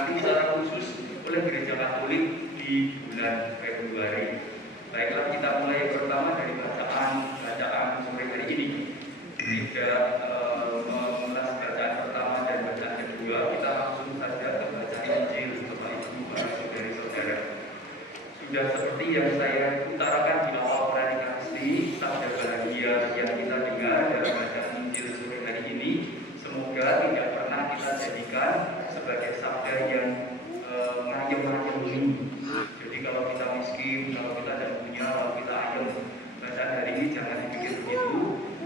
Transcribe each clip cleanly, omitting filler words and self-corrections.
diperingati secara khusus oleh Gereja Katolik di bulan Februari. Baiklah, kita mulai pertama dari bacaan sore hari ini. Tidak mengulas bacaan pertama dan bacaan kedua, kita langsung saja ke bacaan Injil Bapak Ibu, saudari-saudara. Sudah seperti yang saya utarakan di awal predikasi, sabda bahagia yang kita dengar dalam bacaan Injil sore hari ini, semoga tidak pernah kita jadikan sebagai sabda yang ngayem-ngayem. Jadi kalau kita miskin, kalau kita tidak punya, kalau kita ayem, bacaan hari ini jangan dipikir begitu.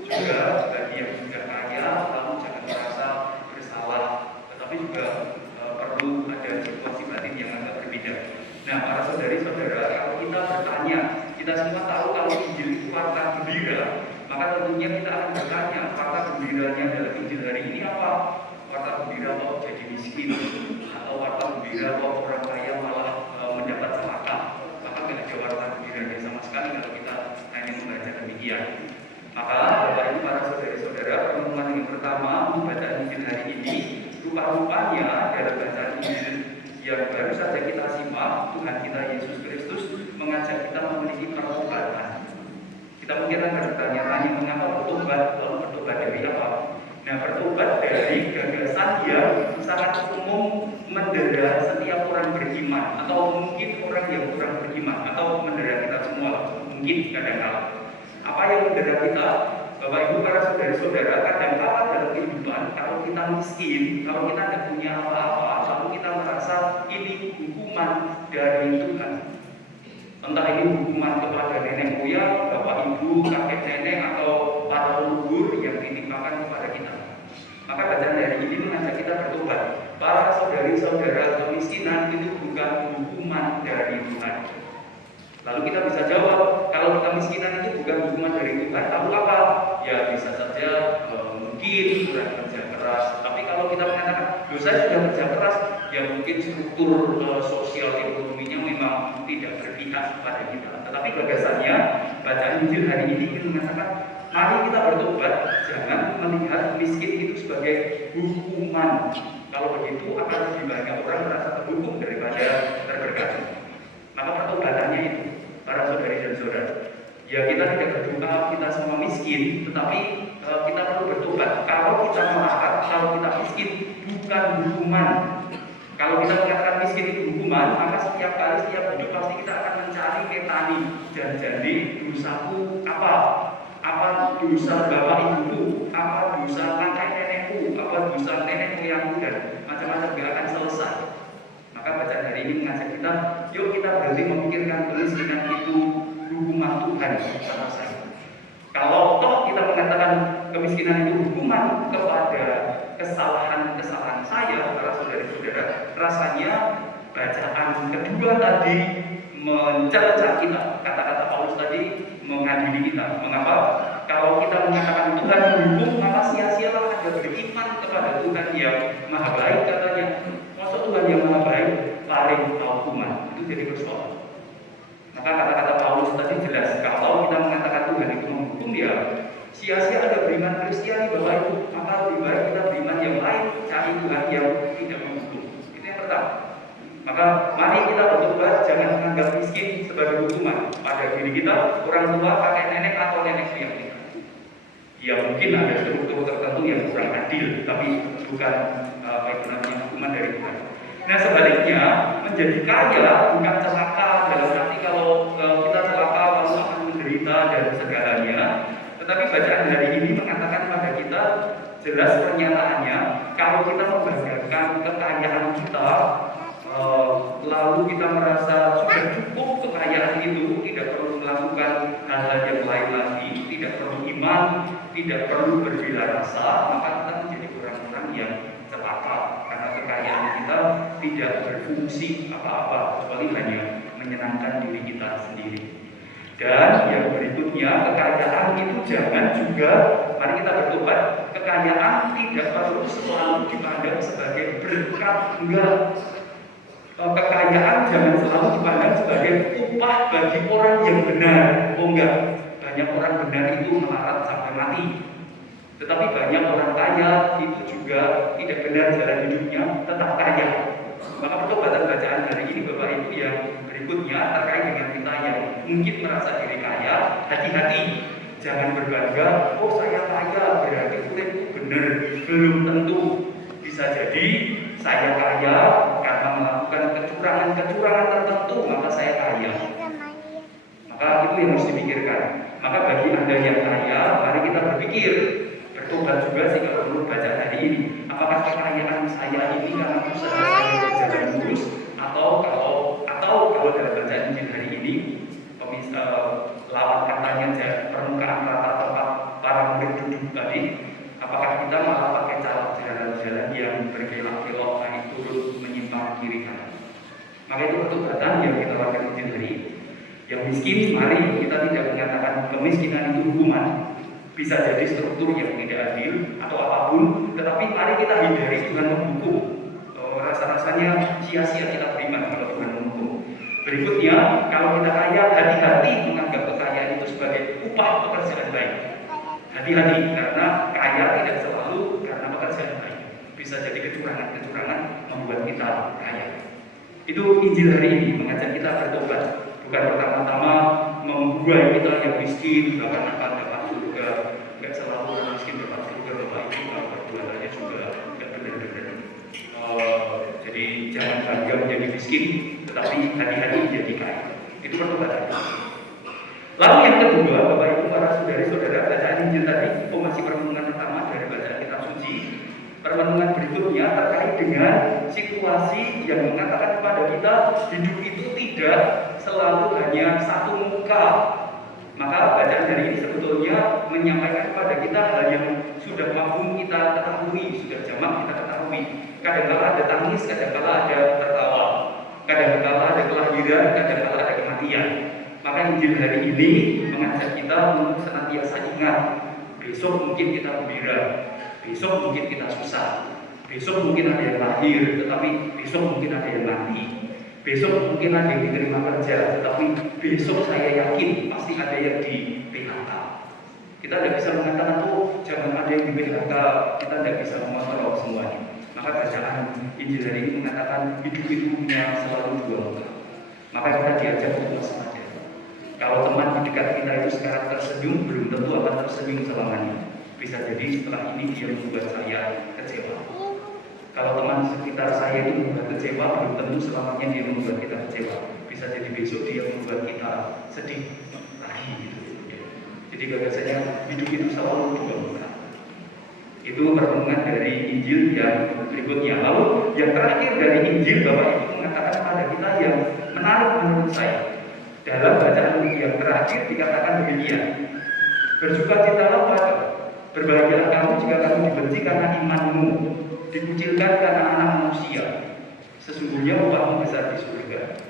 Juga bagi yang sudah kaya, lalu jangan merasa bersalah, tetapi juga perlu ada situasi batin yang agak berbeda. Nah, para saudari-saudara, kalau kita bertanya, kita semua tahu kalau Injil itu warta gembira, maka tentunya kita akan bertanya, warta gembiranya dalam Injil hari ini apa? Warta gembira kok jadi miskin, atau warta gembira kok orang kaya malah mendapat celaka? Maka tidak ada warta gembiranya sama sekali kalau kita hanya membaca demikian. Maka Bapak Ibu, para saudara-saudara, pertemuan yang pertama bacaan Injil hari ini, rupa-rupanya dalam bacaan Injil yang baru saja kita simak, Tuhan kita Yesus Kristus mengajak kita memiliki pertobatan. Kita mungkin akan bertanya-tanya, mengapa bertobat? Lalu bertobat dari apa? Nah, bertobat dari gagasan yang sangat umum mendera setiap orang beriman, atau mungkin orang yang kurang beriman, atau mendera kita semua, mungkin kadang-kadang. Apa yang mendera kita, Bapak Ibu, para saudara-saudara, kadang-kala dalam kehidupan, kalau kita miskin, kalau kita tidak punya apa-apa, lalu kita merasa ini hukuman dari Tuhan. Entah ini hukuman kepada nenek moyang, bapak ibu, kakek nenek, atau para leluhur yang ditimpakan kepada kita. Maka bacaan hari ini mengajak kita bertobat. Para saudari-saudara, kemiskinan itu bukan hukuman dari Tuhan. Lalu kita bisa jawab, kalau kita miskinan itu bukan hukuman dari Tuhan, lalu apa? Ya bisa saja mungkin kurang kerja keras. Tapi kalau kita mengatakan, saya sudah kerja keras, ya mungkin struktur sosial ekonominya memang tidak berpihak kepada kita. Tetapi gagasannya, bacaan Injil hari ini mengatakan, mari kita bertobat, jangan melihat miskin itu sebagai hukuman. Kalau begitu akan lebih banyak orang merasa terhukum daripada terberkati. Maka pertobatannya itu, para saudari dan saudara, ya kita tidak berdoa kita semua miskin, tetapi kita perlu bertobat. Kalau kita melarat, kalau kita miskin, bukan hukuman. Kalau kita mengatakan miskin itu hukuman, maka setiap kali, setiap hidup pasti kita akan mencari petani dan jadi dosaku apa? Apa dosa bapak ibuku? Apa dosa kakek nenekku? Apa dosa nenek moyangku? Dan macam-macam gak akan selesai. Maka bacaan hari ini mengajak kita, yuk kita berhenti memikirkan kemiskinan itu hukuman Tuhan sama saya. Kalau toh kita mengatakan kemiskinan itu hukuman kepada kesalahan-kesalahan saya, para saudara-saudara, rasanya bacaan kedua tadi mencerca kita. Kata-kata Paulus tadi mengadili kita. Mengapa? Kalau kita mengatakan Tuhan menghukum, maka sia-sialah Anda beriman kepada Tuhan yang maha baik, katanya. Maksud Tuhan yang maha baik paling tahu hukuman, itu jadi persoalan. Maka kata-kata Paulus tadi jelas, kalau kita mengatakan Tuhan itu menghukum, ya sia-sia ada beriman Kristiani Bapak Ibu. Maka lebih baik kita beriman yang lain, cari Tuhan yang tidak menghukum. Itu yang pertama. Maka mari kita bertobat, jangan menganggap miskin sebagai hukuman pada diri kita, orang tua, kakek nenek atau nenek moyang kita. Ya mungkin ada struktur tertentu yang kurang adil, tapi bukan hukuman dari Tuhan. Nah sebaliknya, menjadi kaya bukan celaka, dalam arti kalau kita celaka lalu akan menderita dan segalanya. Tetapi bacaan hari ini mengatakan pada kita, jelas pernyataannya, kalau kita membanggakan kekayaan kita, lalu kita merasa sudah cukup kekayaan itu, tidak perlu melakukan hal-hal yang lain lagi, tidak perlu iman, tidak perlu berbela rasa, maka kita menjadi orang-orang yang celaka karena kekayaan kita tidak berfungsi apa-apa kecuali hanya menyenangkan diri kita sendiri. Dan yang berikutnya, kekayaan itu jangan juga, mari kita bertobat, kekayaan tidak perlu selalu dipandang sebagai berkat, enggak. Kekayaan jangan selalu dipandang sebagai upah bagi orang yang benar. Oh enggak, banyak orang benar itu melarat sampai mati. Tetapi banyak orang kaya itu juga tidak benar jalan hidupnya, tetap kaya. Maka pertobatan bacaan hari ini Bapak Ibu yang berikutnya terkait dengan kita yang mungkin merasa diri kaya, hati-hati. Jangan berbangga, oh saya kaya, berarti uripku benar. Belum tentu. Bisa jadi saya kaya karena melakukan kecurangan tertentu, maka saya kaya. Maka itu yang harus dipikirkan. Maka bagi Anda yang kaya, mari kita berpikir, bertobat juga sih kalau menurut bacaan hari ini. Apakah kekayaan saya ini karena usaha saya berjalan lurus, atau kalau dalam bacaan Injil hari ini, lawan katanya permukaan rata tempat para murid duduk tadi, apakah kita malah pakai jalan-jalan yang berkelok-kelok naik turun menyimpang kiri kanan? Maka itu pertobatan yang kita lakukan Injil hari ini. Yang miskin, mari kita tidak mengatakan kemiskinan itu hukuman. Bisa jadi struktur yang tidak adil atau apapun, tetapi mari kita hindari Tuhan menghukum. Rasa-rasanya sia-sia kita beriman kalau Tuhan menghukum. Berikutnya, kalau kita kaya, hati-hati menganggap kekayaan itu sebagai upah pekerjaan baik. Hati-hati, karena kaya tidak selalu karena pekerjaan baik. Bisa jadi kecurangan membuat kita kaya. Itu Injil hari ini mengajak kita bertobat. Bukan pertama-tama membuai kita yang miskin, bahkan akan dapat surga. Tidak selalu orang miskin dapat surga, Bapak Ibu, kalau perbuatannya juga tidak benar-benar. Jadi jangan bangga menjadi miskin, tetapi hati-hati menjadi kaya. Itu pertobatan. Lalu yang kedua, Bapak Ibu, para saudari-saudara, bacaan Injil tadi, masih permenungan pertama dari bacaan kitab suci. Permenungan berikutnya terkait dengan situasi yang mengatakan kepada kita hidup itu tidak selalu hanya satu muka. Maka bacaan hari ini sebetulnya menyampaikan kepada kita hal yang sudah mampu kita ketahui, sudah jamak kita ketahui. Kadang-kala ada tangis, kadang-kala ada tertawa, kadang-kala ada kelahiran, kadang-kala ada kematian. Maka Injil hari ini mengajak kita untuk senantiasa ingat, besok mungkin kita gembira, besok mungkin kita susah, besok mungkin ada yang lahir, tetapi besok mungkin ada yang mati. Besok mungkin ada yang diterima kerja, tetapi besok saya yakin pasti ada yang di PHK. Kita tidak bisa mengatakan, oh jangan ada yang di PHK, kita tidak bisa mengontrol semuanya. Maka bacaan Injil hari ini mengatakan hidup itu punya selalu dua muka. Maka kita diajak untuk waspada. Kalau teman di dekat kita itu sekarang tersenyum, belum tentu akan tersenyum selamanya. Bisa jadi setelah ini dia membuat saya kecewa. Kalau teman sekitar saya itu membuat kecewa, belum tentu selamanya dia membuat kita kecewa. Bisa jadi besok dia membuat kita sedih lagi gitu. Jadi gagasannya hidup itu selalu dua muka. Itu permenungan dari Injil yang berikutnya. Lalu yang terakhir dari Injil, Bapak Ibu mengatakan kepada kita yang menarik menurut saya. Dalam bacaan yang terakhir dikatakan demikian, bersukacitalah pada, berbahagialah kamu jika kamu dibenci karena imanmu, dikucilkan karena anak manusia, sesungguhnya upahmu besar di surga.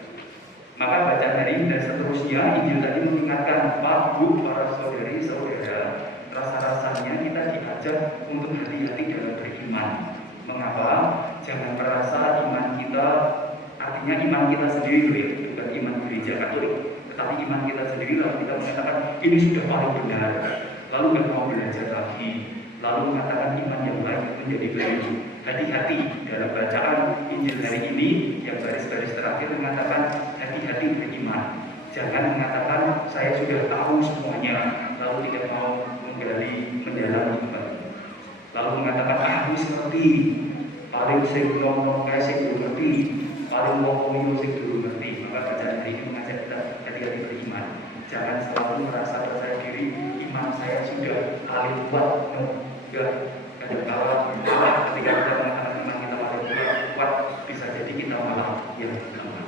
Maka bacaan hari ini dan seterusnya, Injil tadi mengingatkan Pak, Bu, para saudari-saudara, rasa-rasanya kita diajak untuk hati-hati dalam beriman. Mengapa? Jangan merasa iman kita, artinya iman kita sendiri, bukan iman gereja Katolik, tetapi iman kita sendiri lalu kita mengatakan ini sudah paling benar, lalu nggak mau belajar lagi, lalu mengatakan iman yang lain menjadi keliru. Hati-hati dalam bacaan Injil hari ini yang baris-baris terakhir mengatakan hati-hati beriman. Jangan mengatakan saya sudah tahu semuanya, lalu tidak mau menggali mendalam iman. Lalu mengatakan aku ngerti, paling sing ngomong kayak sing ngerti, paling ngomong sing dulu ngerti. Maka bacaan hari ini mengajak kita hati-hati beriman. Jangan selalu merasa percaya diri, iman saya sudah paling kuat. Enggak, kadang-kala ketika kita mengatakan iman kita paling kuat, bisa jadi kita malah yang lemah.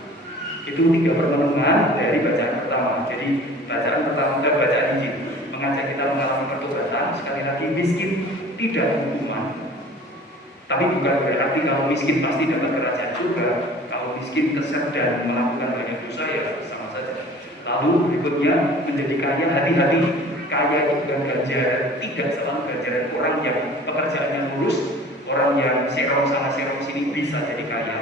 Itu 3 permenungan dari bacaan pertama. Jadi bacaan pertama, bacaan Injil mengajak kita mengalami pertobatan. Sekali lagi, miskin tidak hukuman. Tapi bukan berarti kalau miskin pasti dapat kerajaan surga. Kalau miskin keset dan melakukan banyak dosa ya sama saja. Lalu berikutnya menjadi kaya, hati-hati. Kaya itu bukan ganjaran, tidak selalu ganjaran. Orang yang pekerjaannya lurus, orang yang serong sana serong sini bisa jadi kaya.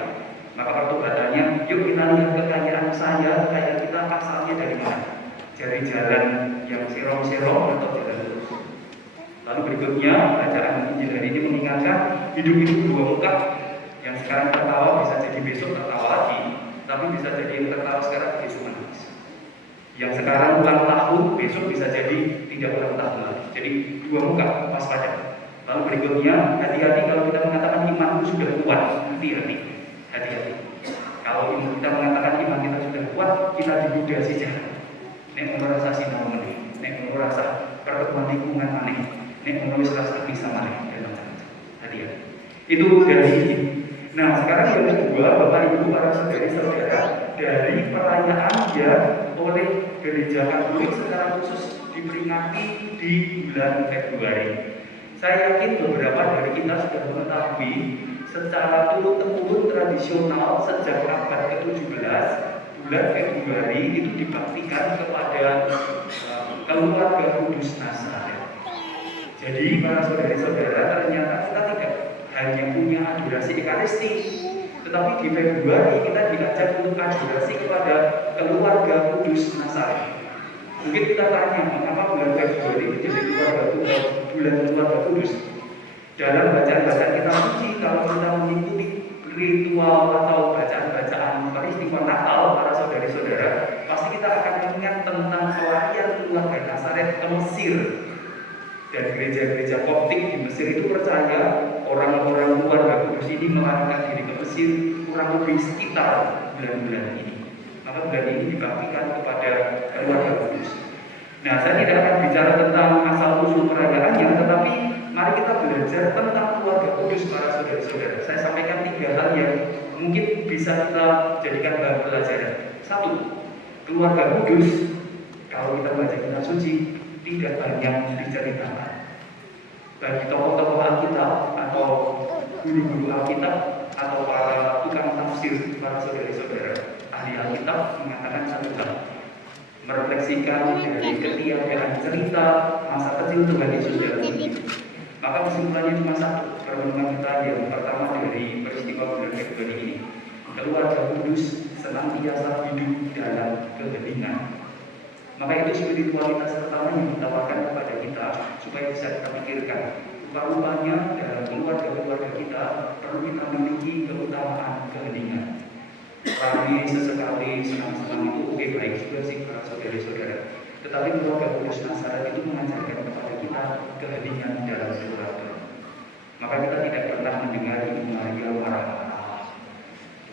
Maka pertobatannya, yuk kita lihat kekayaan saya, kekayaan kita asalnya dari mana? Dari jalan yang serong-serong atau jalan lurus. Lalu berikutnya bacaan Injil hari ini mengingatkan hidup itu dua muka. Yang sekarang tertawa bisa jadi besok tertawa lagi, tapi bisa jadi yang tertawa sekarang besok menangis. Yang sekarang ulang tahun, besok bisa jadi tidak ulang tahun lagi. Jadi dua muka, waspada. Lalu berikutnya, hati-hati kalau kita mengatakan imanku sudah kuat, hati-hati. Kalau kita mengatakan iman kita sudah kuat, kita digoda si jahat. Nek merasa sinau meneh, nek merasa pertemuan lingkungan aneh, nek merasa bisa maneh dan macam-macam. Hati-hati. Itu dari ini. Nah, sekarang yang kedua, Bapak Ibu para saudara-saudara, dari perayaan yang oleh Gereja Katolik secara khusus diperingati di bulan Februari. Saya yakin beberapa dari kita sudah mengetahui secara turun-temurun tradisional sejak abad ke-17, bulan Februari itu dibaktikan kepada keluarga kudus Nazaret. Jadi para saudara-saudara, ternyata kita tidak hanya punya adorasi Ekaristi, tetapi di Februari kita diajak untuk adorasi kepada keluarga kudus Nazaret. Mungkin kita tanya, mengapa bulan Februari menjadi bulan keluarga kudus? Dalam bacaan-bacaan kitab suci, kalau kita mengikuti ritual atau bacaan-bacaan peristiwa Natal para saudara-saudara, pasti kita akan mengingat tentang pelarian keluarga Nazaret ke Mesir. Dan gereja-gereja Koptik di Mesir itu percaya orang-orang keluarga kudus ini melarikan diri ke Mesir kurang lebih sekitar bulan-bulan ini. Maka bulan ini dibaktikan kepada keluarga kudus. Nah, saya tidak akan bicara tentang asal-usul perayaannya, tetapi mari kita belajar tentang keluarga kudus para saudara-saudara. Saya sampaikan 3 hal yang mungkin bisa kita jadikan bahan pelajaran. 1, keluarga kudus, kalau kita baca kitab suci, tidak banyak diceritakan. Bagi tokoh-tokoh Alkitab atau guru-guru Alkitab atau para tukang tafsir, para saudara-saudara, ahli Alkitab mengatakan satu hal, merefleksikan dari ketiadaan cerita masa kecil Tuhan Yesus dalam hidup. Maka kesimpulannya cuma satu, pertemuan kita yang pertama dari peristiwa bulan Februari ini. Keluarga kudus senantiasa hidup dalam keheningan. Maka itu spiritualitas pertama yang ditawarkan kepada kita supaya bisa kita pikirkan. Rupa-rupanya dalam keluarga-keluarga kita perlu kita memiliki keutamaan keheningan. Kami sesekali senang-senang itu oke, baik juga sih para saudara-saudara. Tetapi keluarga kudus Nazaret itu mengajarkan kepada kita keheningan dalam keluarga. Maka kita tidak pernah mendengar Ibu Maria marah-marah,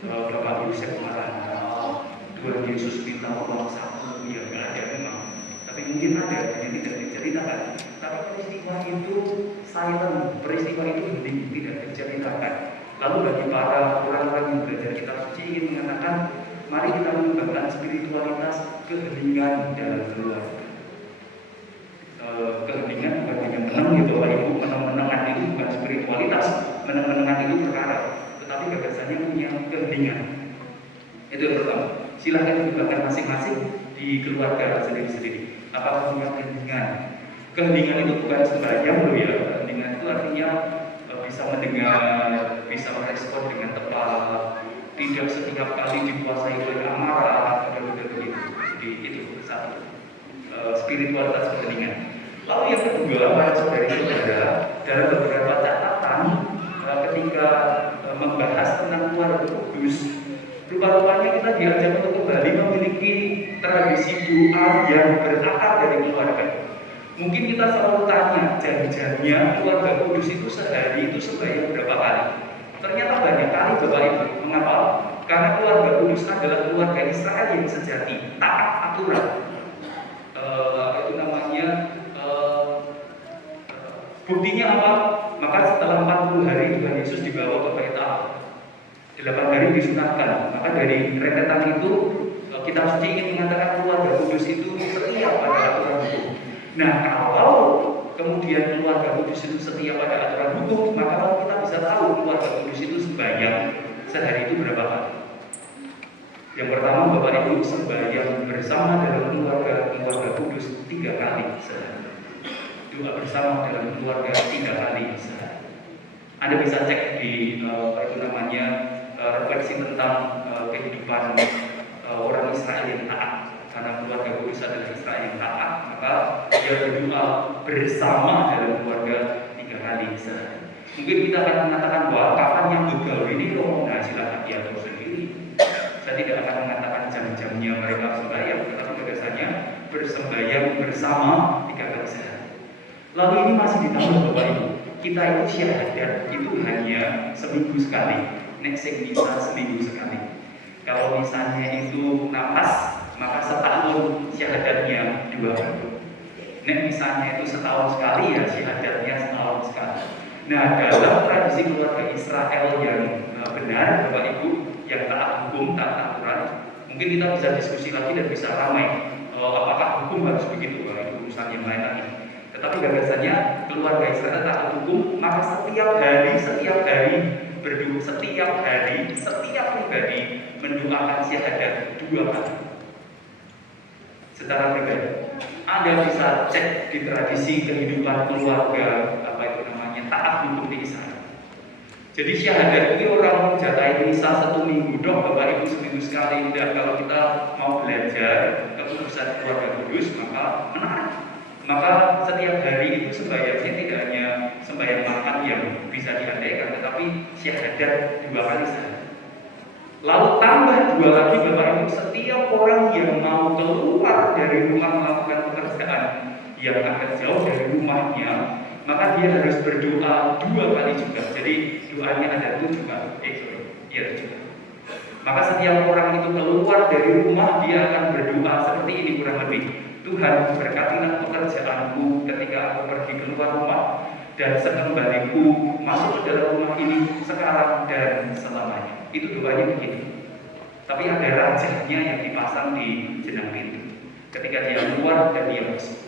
Bapak Yosef marah-marah, Tuhan Yesus minta uang saku, ya nggak ada memang. Tapi mungkin ada yang tidak diceritakan. Tapi peristiwa itu silent, peristiwa itu hening, tidak diceritakan. Lalu bagi para orang-orang yang belajar kitab suci ingin mengatakan, mari kita mengembangkan spiritualitas keheningan dalam keluarga. Keheningan bukan hanya menang gitu, Bapak Ibu, menang-menangan itu bukan spiritualitas, menang-menangan itu perkara, tetapi gagasannya punya keheningan. Itu yang pertama. Silahkan dikembangkan masing-masing di keluarga sendiri-sendiri. Apakah punya keheningan? Keheningan itu bukan sembahyang loh ya. Keheningan itu artinya bisa mendengar, bisa merespon dengan tepat, tidak setiap kali dikuasai oleh amarah atau begitu. Jadi itu satu spiritualitas keheningan. Lalu yang kedua, para saudara-saudara, dalam beberapa catatan ketika membahas tentang keluarga kudus, rupa-rupanya kita diajak untuk kembali memiliki tradisi doa yang berakar dari keluarga. Mungkin kita selalu tanya, jam-jamnya keluarga kudus itu sehari itu sembahyang berapa kali? Ternyata banyak kali, Bapak Ibu. Mengapa? Karena keluarga kudus adalah keluarga Israel yang sejati, taat aturan. Itu namanya buktinya apa? Maka setelah 40 hari Tuhan Yesus dibawa ke Bait Allah. 8 hari disunatkan. Maka dari rentetan itu kitab suci ingin mengatakan keluarga kudus itu setia pada aturan hukum. Nah, kalau kemudian keluarga kudus itu setia pada aturan hukum, maka kalau kita bisa tahu keluarga kudus itu sembahyang sehari itu berapa kali? Yang pertama, Bapak Ibu, sembahyang bersama dalam keluarga kudus 3 kali sehari. Doa bersama dalam keluarga 3 kali sehari. Anda bisa cek di refleksi tentang kehidupan orang Israel yang taat. Karena keluarga kudus adalah Israel yang taat, maka dia berdoa bersama dalam keluarga 3 kali sehari. Mungkin kita akan mengatakan bahwa kapan yang begal ini loh, nah silahkan diatur sendiri. Saya tidak akan mengatakan jam-jamnya mereka sembahyang, tetapi gagasannya bersembahyang bersama 3 kali sehari. Lalu ini masih ditambah Bapak Ibu, kita itu syahadat itu hanya seminggu sekali, next misa seminggu sekali. Kalau misalnya itu napas, maka setahun syahadatnya 2 kali. Misalnya itu setahun sekali, ya syahadatnya setahun sekali. Nah, dalam tradisi keluarga Israel yang benar, Bapak Ibu, yang taat hukum, taat aturan, mungkin kita bisa diskusi lagi dan bisa ramai apakah hukum harus begitu, itu urusan yang lain lagi. Tetapi gagasannya keluarga Israel taat hukum, maka setiap hari berdoa, setiap pribadi mendoakan syahadat 2 kali secara pribadi. Anda bisa cek di tradisi kehidupan keluarga taat hukum di Israel. Jadi syahadat ini orang menjatai misa 1 minggu dong, Bapak Ibu, seminggu sekali. Dan kalau kita mau belajar kekudusan keluarga kudus, maka menarik. Maka setiap hari itu sembahyangnya tidak hanya sembahyang makan yang bisa diandaikan, tetapi syahadat 2 kali sehari. Lalu tambah 2 lagi, Bapak Ibu, setiap orang yang mau keluar dari rumah melakukan pekerjaan yang agak jauh dari rumahnya, maka dia harus berdoa 2 kali juga. Jadi doanya ada 7 kali. 7 kali. Maka setiap orang itu keluar dari rumah, dia akan berdoa seperti ini kurang lebih. Tuhan, berkatilah pekerjaanku ketika aku pergi keluar rumah, dan sekembaliku masuk ke dalam rumah ini sekarang dan selamanya. Itu doanya begini. Tapi ada rajahnya yang dipasang di jenang pintu ketika dia keluar dan dia masuk.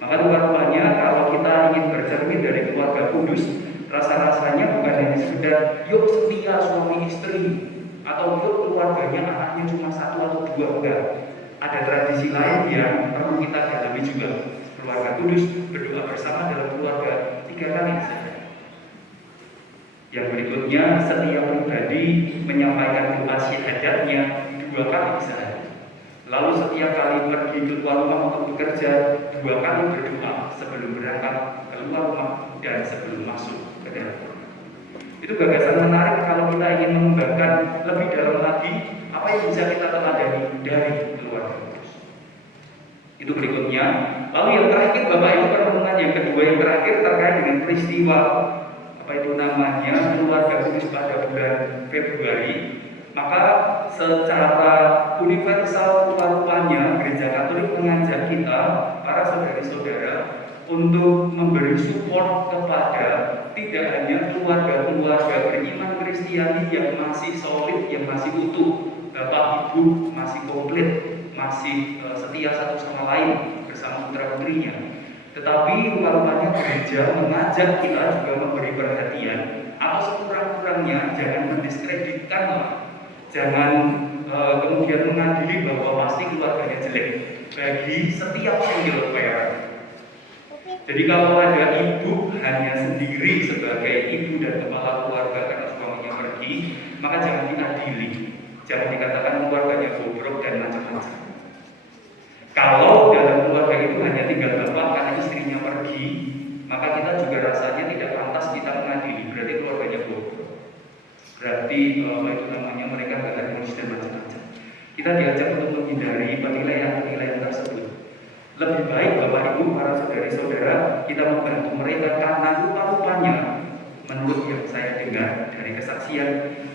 Maka rupa-rupanya kalau kita ingin bercermin dari keluarga kudus, rasa-rasanya bukan hanya sekedar yuk setia suami istri, atau yuk keluarganya anaknya cuma 1 atau 2, enggak. Ada tradisi lain yang perlu kita dalami juga. Keluarga kudus berdoa bersama dalam keluarga 3 kali sehari. Yang berikutnya, setiap pribadi menyampaikan doa syahadatnya 2 kali sehari. Lalu setiap kali pergi keluar rumah untuk bekerja, 2 kali berdoa sebelum berangkat keluar rumah dan sebelum masuk ke dalam rumah. Itu gagasan menarik kalau kita ingin mengembangkan lebih dalam lagi apa yang bisa kita teladani dari keluarga kudus. Itu berikutnya. Lalu yang terakhir, Bapak Ibu, pertemuan yang kedua yang terakhir terkait dengan peristiwa keluarga kudus pada bulan Februari. Maka secara universal rupa-rupanya Gereja Katolik mengajak kita, para saudari-saudara, untuk memberi support kepada tidak hanya keluarga-keluarga beriman Kristiani yang masih solid, yang masih utuh, Bapak Ibu masih komplit, masih setia satu sama lain bersama putra-putrinya. Tetapi rupa-rupanya gereja mengajak kita juga memberi perhatian, atau sekurang-kurangnya jangan mendiskreditkan, jangan kemudian mengadili bahwa pasti keluarganya jelek bagi setiap single parent. Jadi kalau ada ibu hanya sendiri sebagai ibu dan kepala keluarga karena suaminya pergi, maka jangan diadili, jangan dikatakan keluarganya bobrok dan macam-macam. Kalau dalam keluarga itu hanya tinggal bapak karena istrinya pergi, maka kita juga rasanya tidak pantas kita mengadili, berarti keluarganya bobrok. Berarti mereka nggak harmonis dan macam-macam. Kita diajak untuk menghindari penilaian-penilaian tersebut. Lebih baik Bapak Ibu, para saudari-saudara, kita membantu mereka karena rupa-rupanya menurut yang saya dengar dari kesaksian,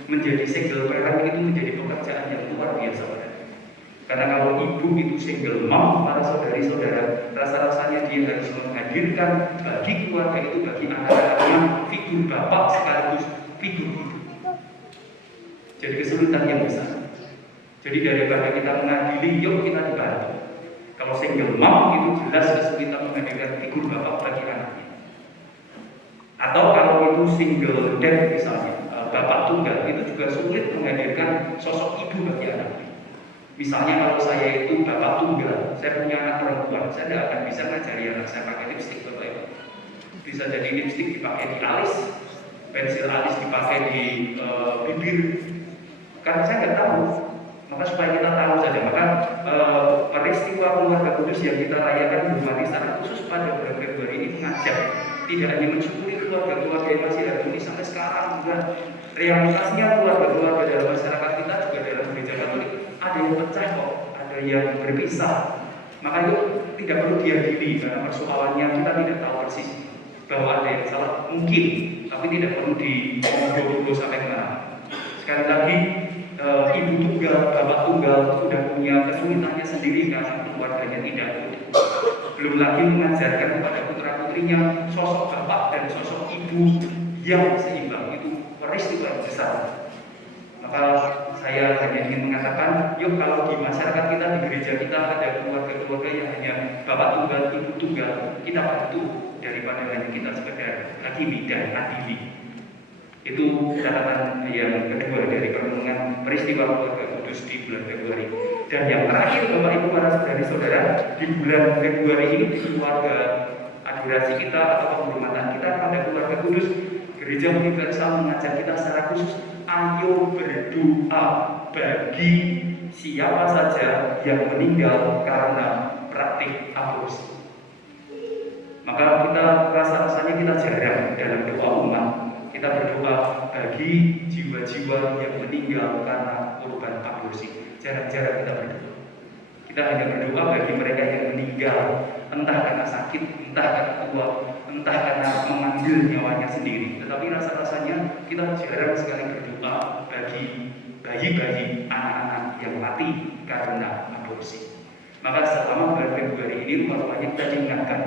menjadi single parent itu menjadi pekerjaan yang luar biasa. Karena kalau ibu itu single mom, para saudari-saudara, rasa-rasanya dia harus menghadirkan bagi keluarga itu, bagi anak-anaknya, figur bapak sekaligus figur ibu. Jadi kesulitan yang besar. Jadi daripada kita mengadili, yuk kita dibantu. Kalau single mom itu jelas kesulitan menghadirkan figur bapak bagi anaknya. Atau kalau itu single dad misalnya, bapak tunggal, itu juga sulit menghadirkan sosok ibu bagi anaknya. Misalnya kalau saya itu bapak tunggal, saya punya anak perempuan, saya tidak akan bisa ngajari anak saya pakai lipstik, Bapak Ibu. Bisa jadi lipstik dipakai di alis, pensil alis dipakai di bibir, karena saya nggak tahu. Maka supaya kita tahu saja, maka peristiwa keluarga kudus yang kita rayakan bermati secara khusus pada bulan Februari ini mengajak tidak hanya mensyukuri keluarga-keluarga yang masih harmoni sampai sekarang, juga realitasnya keluarga-keluarga dalam masyarakat kita juga dalam sah. Maka itu tidak perlu diadili karena persoalannya kita tidak tahu persis bahwa ada yang salah mungkin, tapi tidak perlu diburu sampai kemana. Sekali lagi, ibu tunggal, bapak tunggal sudah punya kesulitannya sendiri karena keluarganya tidak utuh. Belum lagi mengajarkan kepada putra putrinya sosok bapak dan sosok ibu yang seimbang, itu peristiwa yang besar. Maka saya hanya ingin mengatakan, yuk kalau di masyarakat kita, di gereja kita ada keluarga-keluarga yang hanya bapak tunggal, ibu tunggal, kita bantu daripada hanya kita sekedar hakimi dan adili. Itu catatan yang kedua dari perenungan peristiwa keluarga kudus di bulan Februari. Dan yang terakhir, Bapak Ibu para saudara-saudara, di bulan Februari ini di keluarga adorasi kita atau penghormatan kita pada keluarga kudus, Gereja Universal mengajak kita secara khusus, ayo berdoa bagi siapa saja yang meninggal karena praktik aborsi. Maka kita rasa-rasanya kita jarang dalam doa umat kita berdoa bagi jiwa-jiwa yang meninggal karena korban aborsi. Jarang-jarang kita berdoa. Kita hanya berdoa bagi mereka yang meninggal, entah karena sakit, entah karena tua, entah karena mengambil nyawanya sendiri. Tetapi rasa-rasanya kita jarang sekali berdoa bagi bayi-bayi, anak-anak yang mati karena aborsi. Maka selama bulan Februari ini rupanya kita diingatkan,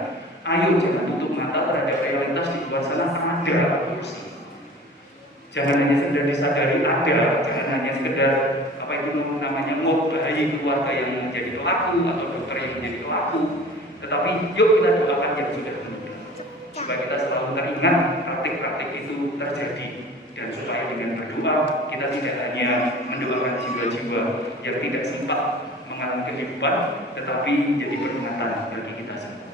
ayo jangan tutup mata terhadap realitas di luar sana ada aborsi. Jangan hanya sekedar disadari ada, jangan hanya sekedar apa itu namanya bayi keluarga yang menjadi pelaku atau dokter yang menjadi pelaku. Tetapi yuk kita doakan yang sudah meninggal, supaya kita selalu teringat praktik-praktik itu terjadi, dan supaya dengan berdoa kita tidak hanya mendoakan jiwa-jiwa yang tidak sempat mengalami kehidupan, tetapi menjadi peringatan bagi kita semua.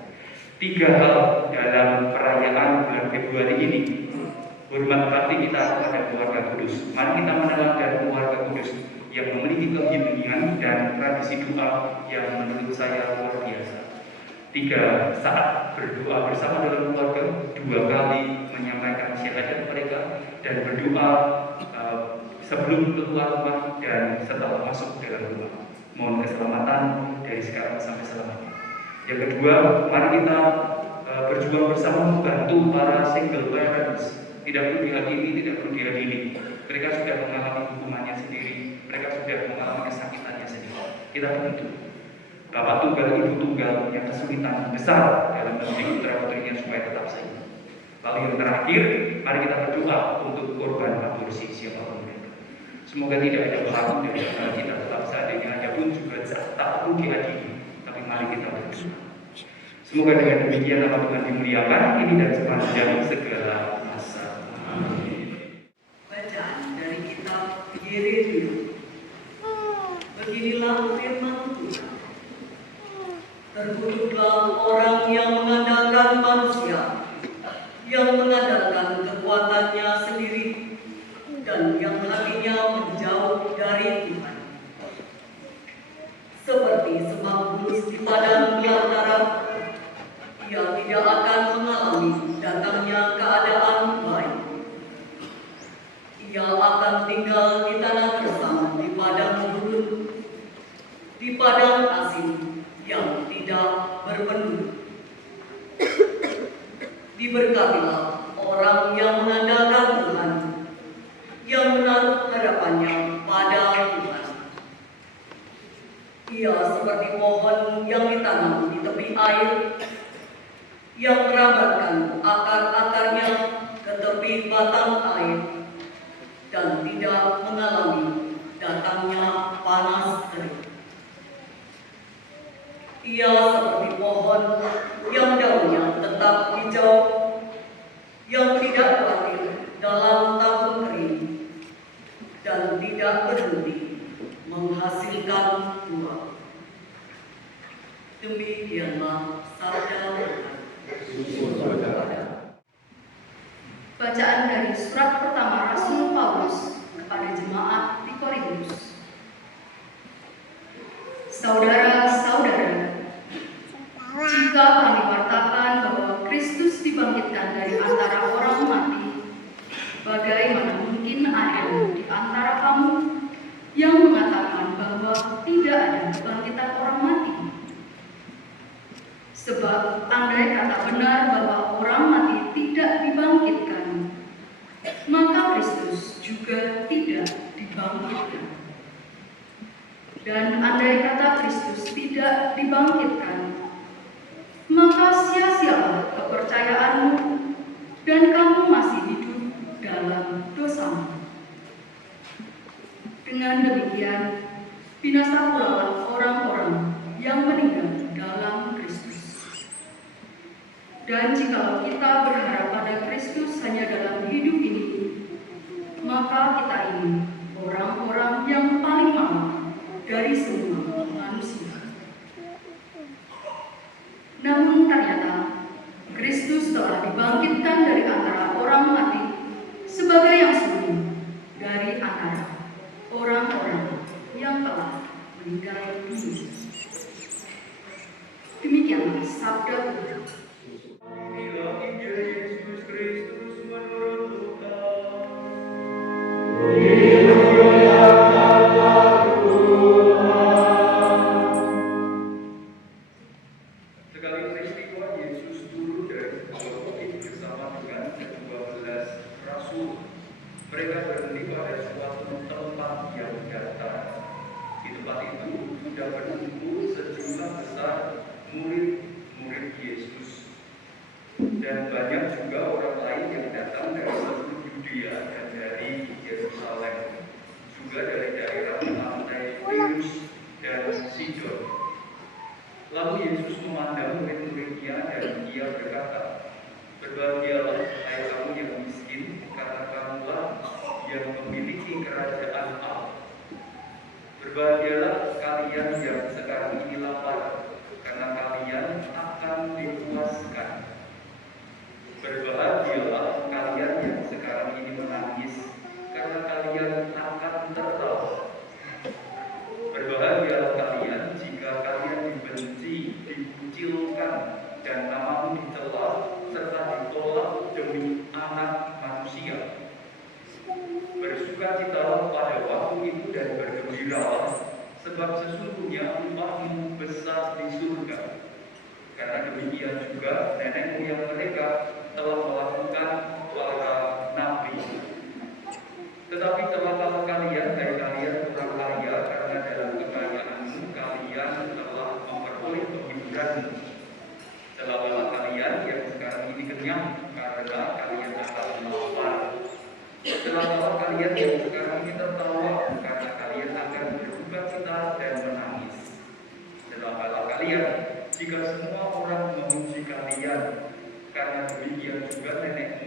3 hal dalam perayaan bulan Februari ini. Hormat bakti kita kepada keluarga kudus. Mari kita meneladani keluarga kudus yang memiliki keheningan dan tradisi doa yang menurut saya luar biasa. 3 saat berdoa bersama dalam keluarga, 2 kali menyampaikan syahadat mereka dan berdoa sebelum keluar rumah dan setelah masuk dalam rumah. Mohon keselamatan dari sekarang sampai selamanya. Yang kedua, mari kita berjuang bersama membantu para single parents. Tidak perlu dihakimi, tidak perlu diadili. Mereka sudah mengalami hukumannya sendiri, mereka sudah mengalami kesakitannya sendiri. Kita bantu. Bapak tunggal, ibu tunggal yang kesulitan besar dalam mendidik putra putrinya supaya tetap seimbang. Lalu yang terakhir, mari kita berdoa untuk korban aborsi siapapun mereka. Semoga tidak ada pelaku dari antara kita, tetap seadanya pun juga tak perlu diadili. Tapi mari kita berdoa. Semoga dengan demikian nama Tuhan dimuliakan ini dan sepanjang segala masa. Bacaan dari kitab Yeremia. Beginilah firman Tuhan. Terkutuklah orang yang mengandalkan manusia, yang mengandalkan kekuatannya sendiri, dan yang hatinya menjauh dari Tuhan. Seperti semak bulus di padang belantara, ia tidak akan mengalami datangnya keadaan baik. Ia akan tinggal di tanah gersang, di padang gurun, di padang asin yang tidak berpenduduk. Diberkatilah orang yang mengandalkan Tuhan, yang menaruh harapannya pada Tuhan. Ia seperti pohon yang ditanam di tepi air, yang merambatkan akar-akarnya ke tepi batang air dan tidak mengalami datangnya panas terik. Ia seperti pohon yang daunnya tetap hijau, yang tidak khawatir dalam tahun kering dan tidak berhenti menghasilkan buah. Demikianlah sabda Tuhan. Bacaan dari surat pertama Rasul Paulus kepada jemaat di Korintus. Saudara-saudara, jika kami wartakan bahwa Kristus dibangkitkan dari antara orang mati, bagaimana mungkin ada di antara kamu yang mengatakan bahwa tidak ada bangkitan orang mati? benar bahwa orang mati tidak dibangkitkan, maka Kristus juga tidak dibangkitkan. Dan andai kata Kristus tidak dibangkitkan, maka sia-sialah kepercayaanmu dan kamu masih hidup dalam dosamu. Dengan demikian, binasa pula orang-orang yang meninggal dalam Kristus. Dan jikalau kita berharap pada Kristus hanya dalam hidup ini, maka kita ini orang-orang yang paling malang dari semua manusia. Namun ternyata Kristus telah dibangkitkan dari antara orang mati sebagai yang sulung dari antara orang-orang yang telah meninggal dunia. Demikianlah sabda Tuhan. Inilah Injil Yesus Kristus menurut Lukas. Sekali peristiwa Yesus turun dari sebuah bukit bersama dengan ke-12 rasul. Mereka berhenti pada suatu tempat yang datar. Di tempat itu sudah berkumpul sejumlah besar murid-murid Yesus. Dan banyak juga orang lain yang datang dari seluruh Yudea dan dari Yerusalem, juga dari daerah pantai Tirus dan Sidon. Lalu Yesus memandang murid-muridnya dan Ia berkata, "Berbahagialah hai kamu yang miskin, karena kamulah yang memiliki kerajaan Allah. Berbahagialah kalian yang sekarang ini lapar, karena kalian akan dipuaskan. Berbahagialah kalian yang sekarang ini menangis, karena kalian akan tertawa. Berbahagialah kalian jika kalian dibenci, dikucilkan, dan namamu dicela serta ditolak demi Anak Manusia. Bersukacitalah pada waktu itu dan bergembiralah, sebab sesungguhnya upahmu besar di surga. Karena demikian juga nenek moyang mereka telah melakukan para nabi. Tetapi celakalah kalian, hai kalian orang kaya, karena dalam kekayaanmu kalian telah memperoleh penghiburanmu. Celakalah kalian yang sekarang ini kenyang, karena kalian akan lapar. Celakalah kalian yang sekarang ini tertawa, karena kalian akan bersukacita dan menangis. Celakalah kalian jika semua orang memuji kalian, karena demikian juga nenek